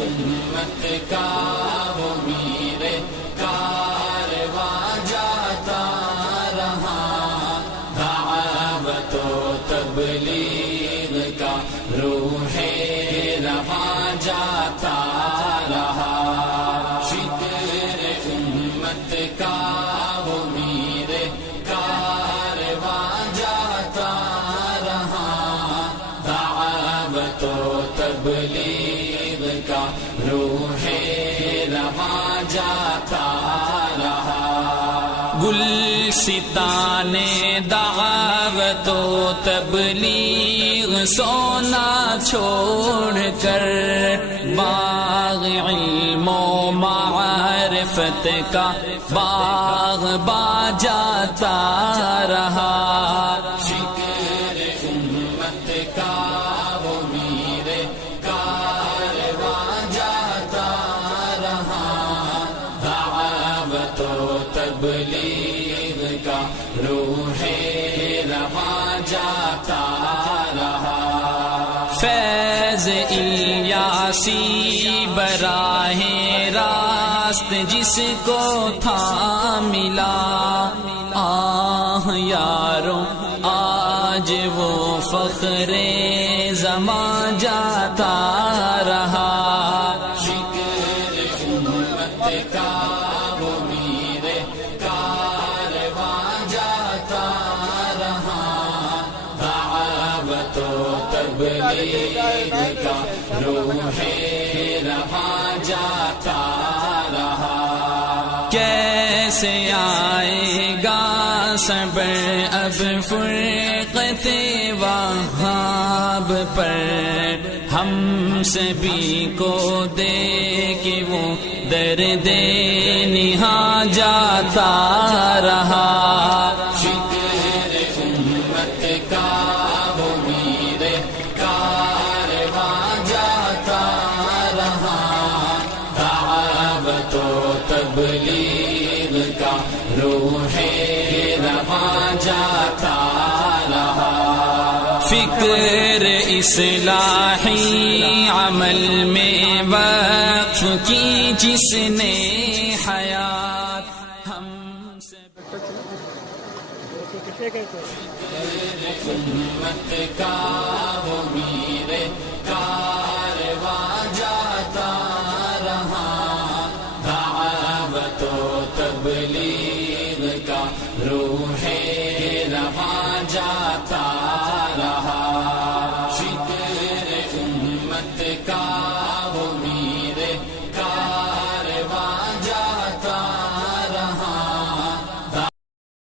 امت کا وہ میرے کارواں جاتا رہا، دعوت و تبلیغ کا روح رواں جاتا رہا، فکر امت کا وہ میرے کارواں جاتا رہا، دعوت و تبلیغ کا روح رواں جاتا رہا، گلستان دعوت و تبلیغ سونا چھوڑ کر باغ علم و معرفت کا باغ با جاتا رہا، فکر امت کا وہ میرے کارواں جاتا رہا، دعوت و تبلیغ کا روح رواں جاتا رہا، فیض الیاسی براہ راست جس کو تھا ملا، آہ یاروں آج وہ فخر زمان جاتا رہا، فکر امت کا وہ میرے کارواں جاتا رہا، دعوت و تبلیغ کا روح رواں جاتا رہا، کیسے آئے گا صبر اب فرقت وہاب پر، ہم سبھی کو دے کہ وہ درد نہاں جاتا رہا، فکر امت کا وہ میرے کارواں جاتا رہا، دعوت و تبلیغ کا روح رواں جاتا رہا، فکر اصلاحی عمل میں وقف کی جس نے حیات ہم سے، امت کا وہ میرے کارواں جاتا رہا، دعوت و تبلیغ کا روح رواں جاتا رہا، فکر امت کا